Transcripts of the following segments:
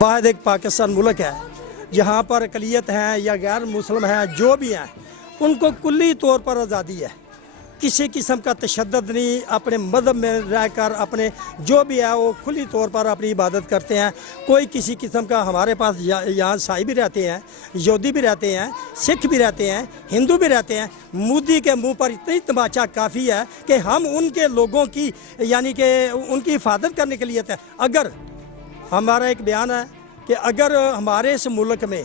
واحد ایک پاکستان ملک ہے جہاں پر اقلیت ہیں یا غیر مسلم ہیں جو بھی ہیں ان کو کلی طور پر آزادی ہے. کسی قسم کا تشدد نہیں. اپنے مذہب میں رہ کر اپنے جو بھی ہے وہ کھلی طور پر اپنی عبادت کرتے ہیں. کوئی کسی قسم کا ہمارے پاس یہاں عیسائی بھی رہتے ہیں, یہودی بھی رہتے ہیں, سکھ بھی رہتے ہیں, ہندو بھی رہتے ہیں. مودی کے منہ پر اتنی تماچا کافی ہے کہ ہم ان کے لوگوں کی یعنی کہ ان کی حفاظت کرنے کے لیے تھے. اگر ہمارا ایک بیان ہے کہ اگر ہمارے اس ملک میں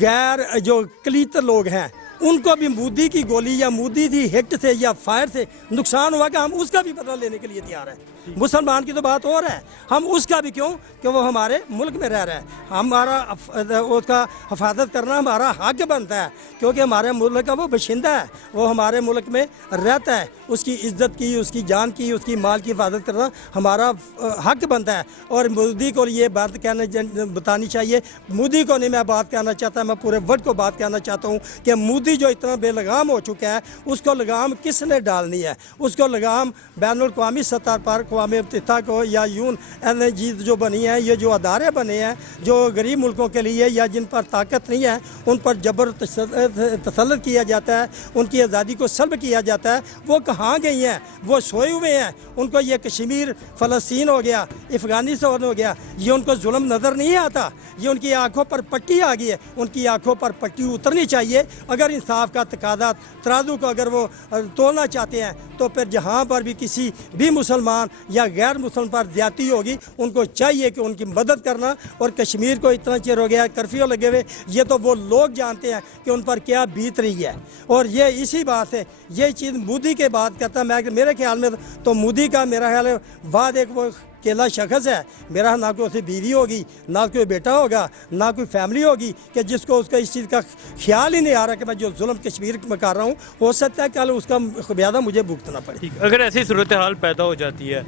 غیر جو اقلیت لوگ ہیں ان کو بھی مودی کی گولی یا مودی کی ہٹ سے یا فائر سے نقصان ہوا کہ ہم اس کا بھی بدلہ لینے کے لیے تیار ہیں. مسلمان کی تو بات اور ہے, ہم اس کا بھی کیوں کہ وہ ہمارے ملک میں رہ رہا ہے. ہمارا اس کا حفاظت کرنا ہمارا حق بنتا ہے کیونکہ ہمارے ملک کا وہ باشندہ ہے, وہ ہمارے ملک میں رہتا ہے. اس کی عزت کی, اس کی جان کی, اس کی مال کی حفاظت کرنا ہمارا حق بنتا ہے. اور مودی کو یہ بات بتانی چاہیے. مودی کو نہیں میں بات کہنا چاہتا, میں پورے ورلڈ کو بات کہنا چاہتا ہوں کہ مودی جو اتنا بے لگام ہو چکا ہے اس کو لگام کس نے ڈالنی ہے. اس کو لگام بین الاقوامی سطح پر اقوام متحدہ کو یا یون NG جو بنی ہے, یہ جو ادارے بنے ہیں جو غریب ملکوں کے لیے یا جن پر طاقت نہیں ہے ان پر جبر تسلط کیا جاتا ہے, ان کی آزادی کو سلب کیا جاتا ہے. وہ کہاں گئی ہیں؟ وہ سوئے ہوئے ہیں. ان کو یہ کشمیر فلسطین ہو گیا, افغانستان ہو گیا, یہ ان کو ظلم نظر نہیں آتا. یہ ان کی آنکھوں پر پٹی آ گئی ہے. ان کی آنکھوں پر پٹی اترنی چاہیے. اگر انصاف کا تقاضا ترازو کو اگر وہ تولنا چاہتے ہیں تو پھر جہاں پر بھی کسی بھی مسلمان یا غیر مسلم پر زیادتی ہوگی ان کو چاہیے کہ ان کی مدد کرنا. اور کشمیر کو اتنا چیر ہو گیا کرفیو لگے ہوئے, یہ تو وہ لوگ جانتے ہیں کہ ان پر کیا بیت رہی ہے. اور یہ اسی بات سے یہ چیز مودی کے بات کرتا ہے. میں میرے خیال میں تو مودی کا میرا خیال ہے بعد ایک وہ اکیلا شخص ہے. میرا نہ کوئی اسے بیوی ہوگی, نہ کوئی بیٹا ہوگا, نہ کوئی فیملی ہوگی کہ جس کو اس کا اس چیز کا خیال ہی نہیں آ رہا کہ میں جو ظلم کشمیر میں کر رہا ہوں ہو سکتا ہے کل اس کا خمیازہ مجھے بھگتنا پڑے. اگر ایسی صورتحال پیدا ہو جاتی ہے,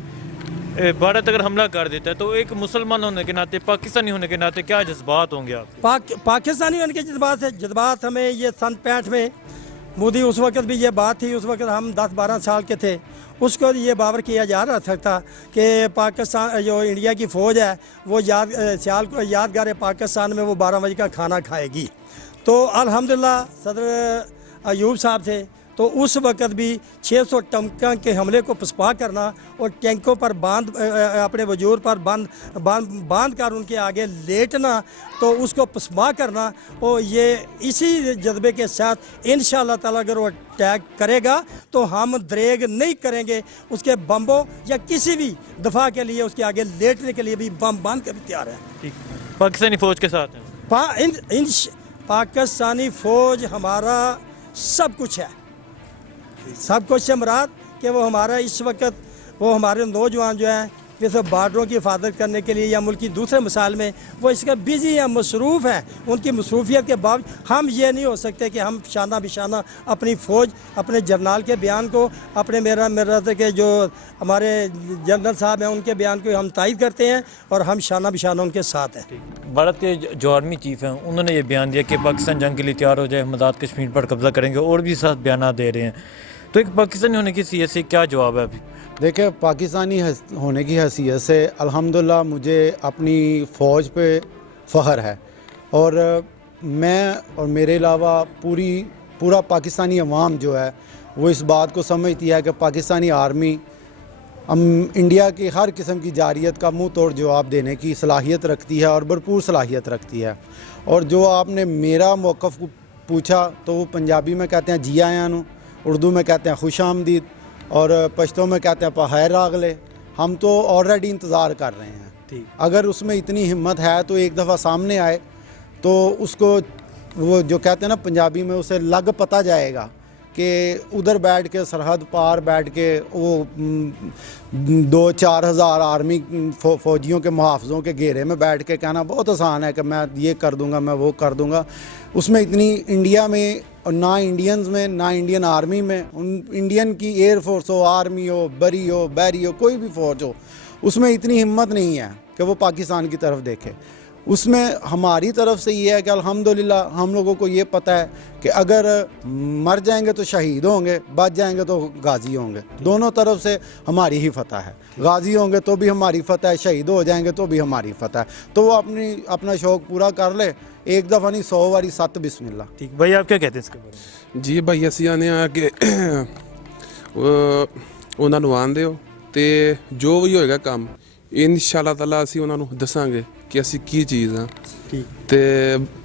بھارت اگر حملہ کر دیتا ہے, تو ایک مسلمان ہونے کے ناطے, پاکستانی ہونے کے ناطے کیا جذبات ہوں گے آپ؟ پاکستانی ہونے کے جذبات ہمیں یہ سن 65 میں مودی اس وقت بھی یہ بات تھی, اس وقت ہم 10-12 سال کے تھے. اس کو یہ باور کیا جا رہا تھا کہ پاکستان جو انڈیا کی فوج ہے وہ یادگار پاکستان میں وہ 12 بجے کا کھانا کھائے گی. تو الحمدللہ صدر ایوب صاحب تھے تو اس وقت بھی 600 ٹنکوں کے حملے کو پسپا کرنا اور ٹینکوں پر اپنے وجود پر باندھ کر ان کے آگے لیٹنا تو اس کو پسپا کرنا. اور یہ اسی جذبے کے ساتھ انشاءاللہ تعالی اگر وہ اٹیک کرے گا تو ہم دریغ نہیں کریں گے. اس کے بمبوں یا کسی بھی دفاع کے لیے اس کے آگے لیٹنے کے لیے بھی بم باندھ کے بھی تیار ہے. پاکستانی فوج کے ساتھ ہیں. پاکستانی فوج ہمارا سب کچھ ہے. سب کچھ سے مراد کہ وہ ہمارا اس وقت وہ ہمارے نوجوان جو ہیں جیسے بارڈروں کی حفاظت کرنے کے لیے یا ملک کی دوسرے مسائل میں وہ اس کا بزی ہیں, مصروف ہیں. ان کی مصروفیت کے باوجود ہم یہ نہیں ہو سکتے کہ ہم شانہ بشانہ اپنی فوج اپنے جرنال کے بیان کو اپنے میرا کے جو ہمارے جنرل صاحب ہیں ان کے بیان کو ہم تائید کرتے ہیں اور ہم شانہ بشانہ ان کے ساتھ ہیں. بھارت کے جو آرمی چیف ہیں انہوں نے یہ بیان دیا کہ پاکستان جنگ کے لیے تیار ہو جائے, ہم آزاد کشمیر پر قبضہ کریں گے, اور بھی ساتھ بیانات دے رہے ہیں. تو ایک پاکستانی ہونے کی حیثیت سے کیا جواب ہے ابھی؟ دیکھیں, پاکستانی ہونے کی حیثیت سے الحمدللہ مجھے اپنی فوج پہ فخر ہے. اور میں اور میرے علاوہ پورا پاکستانی عوام جو ہے وہ اس بات کو سمجھتی ہے کہ پاکستانی آرمی انڈیا کی ہر قسم کی جارحیت کا منہ توڑ جواب دینے کی صلاحیت رکھتی ہے اور بھرپور صلاحیت رکھتی ہے. اور جو آپ نے میرا موقف پوچھا تو وہ پنجابی میں کہتے ہیں جی آیاں نو, اردو میں کہتے ہیں خوش آمدید, اور پشتو میں کہتے ہیں پخیر راغلے. ہم تو آلریڈی انتظار کر رہے ہیں. اگر اس میں اتنی ہمت ہے تو ایک دفعہ سامنے آئے تو اس کو وہ جو کہتے ہیں نا پنجابی میں, اسے لگ پتہ جائے گا کہ ادھر بیٹھ کے سرحد پار بیٹھ کے وہ 2-4 ہزار آرمی فوجیوں کے محافظوں کے گھیرے میں بیٹھ کے کہنا بہت آسان ہے کہ میں یہ کر دوں گا, میں وہ کر دوں گا. اس میں اتنی انڈیا میں اور نہ انڈینز میں نہ انڈین آرمی میں, انڈین کی ایئر فورس ہو, آرمی ہو, بری ہو, بحری ہو, کوئی بھی فوج ہو, اس میں اتنی ہمت نہیں ہے کہ وہ پاکستان کی طرف دیکھے. اس میں ہماری طرف سے یہ ہے کہ الحمدللہ ہم لوگوں کو یہ پتہ ہے کہ اگر مر جائیں گے تو شہید ہوں گے، بچ جائیں گے تو غازی ہوں گے، دونوں طرف سے ہماری ہی فتح ہے، غازی ہوں گے تو بھی ہماری فتح ہے، شہید ہو جائیں گے تو بھی ہماری فتح ہے، تو وہ اپنا شوق پورا کر لے، ایک دفعہ نہیں 100 باری 7 بسم اللہ۔ ٹھیک بھائی، آپ کیا کہتے ہیں اس کے بارے میں؟ ਜੀ ਭਾਈ ਅਸੀਂ ਆਨੇ ਆ ਕਿ ਉਹਨਾਂ ਨੂੰ ਆਉਣ ਦਿਓ ਤੇ ਜੋ ਵੀ ਹੋਏਗਾ ਕੰਮ ਇਨਸ਼ਾਅੱਲਾ ਤਾਲਾ ਅਸੀਂ ਉਹਨਾਂ ਨੂੰ ਦੱਸਾਂਗੇ ਕਿ ਅਸੀਂ ਕੀ ਚੀਜ਼ ਆ। ਠੀਕ। ਤੇ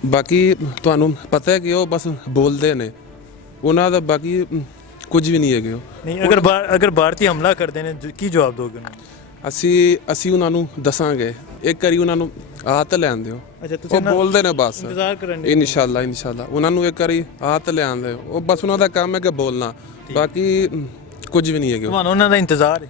ਬਾਕੀ ਤੁਹਾਨੂੰ ਪਤਾ ਹੈ ਕਿ ਉਹ ਬਸ ਬੋਲਦੇ ਨੇ, ਉਹਨਾਂ ਦਾ ਬਾਕੀ ਕੁਝ ਵੀ ਨਹੀਂ ਹੈਗੇ ਉਹ। ਨਹੀਂ, ਅਗਰ ਭਾਰਤੀ ਹਮਲਾ ਕਰਦੇ ਨੇ ਕੀ ਜਵਾਬ ਦੋਗੇ ਉਹਨਾਂ ਨੂੰ? ਅਸੀਂ ਉਹਨਾਂ ਨੂੰ ਦੱਸਾਂਗੇ, ਇੱਕ ਵਾਰੀ ਉਹਨਾਂ ਨੂੰ ਆਤ ਲੈਣ ਦਿਓ। ਅੱਛਾ, ਤੁਸੀਂ ਉਹ ਬੋਲਦੇ ਨੇ ਬਸ ਇੰਤਜ਼ਾਰ ਕਰਨ ਦੇ। ਇਨਸ਼ਾਅੱਲਾ ਉਹਨਾਂ ਨੂੰ ਇੱਕ ਵਾਰੀ ਆਤ ਲੈਣ ਦਿਓ, ਉਹ ਬਸ ਉਹਨਾਂ ਦਾ ਕੰਮ ਹੈ ਕਿ ਬੋਲਣਾ, ਬਾਕੀ ਕੁਝ ਵੀ ਨਹੀਂ ਹੈਗੇ ਉਹ। ਤੁਹਾਨੂੰ ਉਹਨਾਂ ਦਾ ਇੰਤਜ਼ਾਰ ਹੈ।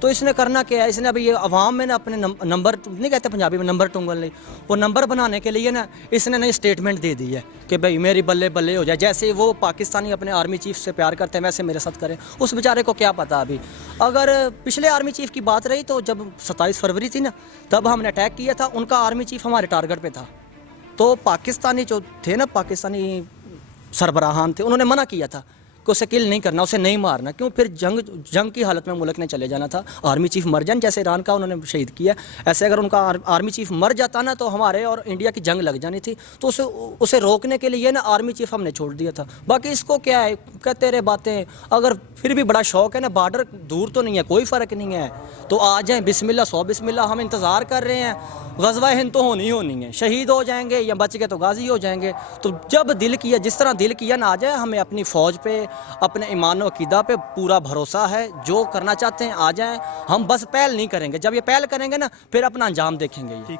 تو اس نے کرنا کیا ہے, اس نے ابھی یہ عوام میں نا اپنے نمبر نہیں کہتے پنجابی میں نمبر ٹونگل نہیں, وہ نمبر بنانے کے لیے نا اس نے نئی اسٹیٹمنٹ دے دی ہے کہ بھائی میری بلے بلے ہو جائے, جیسے وہ پاکستانی اپنے آرمی چیف سے پیار کرتے ہیں ویسے میرے ساتھ کریں. اس بیچارے کو کیا پتا ابھی. اگر پچھلے آرمی چیف کی بات رہی تو جب 27 فروری تھی نا تب ہم نے اٹیک کیا تھا, ان کا آرمی چیف ہمارے ٹارگٹ پہ تھا. تو پاکستانی جو تھے نا پاکستانی سربراہان تھے, انہوں نے منع کیا تھا کہ اسے کل نہیں کرنا, اسے نہیں مارنا. کیوں؟ پھر جنگ کی حالت میں ملک نے چلے جانا تھا. آرمی چیف مر جائیں, جیسے ایران کا انہوں نے شہید کیا, ایسے اگر ان کا آرمی چیف مر جاتا نا تو ہمارے اور انڈیا کی جنگ لگ جانی تھی. تو اسے روکنے کے لیے نا آرمی چیف ہم نے چھوڑ دیا تھا. باقی اس کو کیا ہے, کہتے رہے باتیں. اگر پھر بھی بڑا شوق ہے نا, بارڈر دور تو نہیں ہے, کوئی فرق نہیں ہے, تو آ جائیں, بسم اللہ 100 بسم اللہ. ہم انتظار کر رہے ہیں, غزوہ ہند تو ہونی ہے, شہید ہو جائیں گے یا بچ گئے تو غازی ہو جائیں گے. تو جب دل کیا, جس طرح دل کیا نا آ جائے. ہمیں اپنی فوج پہ, اپنے ایمان و عقیدہ پہ پورا بھروسہ ہے. جو کرنا چاہتے ہیں آ جائیں, ہم بس پہل نہیں کریں گے. جب یہ پہل کریں گے نا پھر اپنا انجام دیکھیں گے.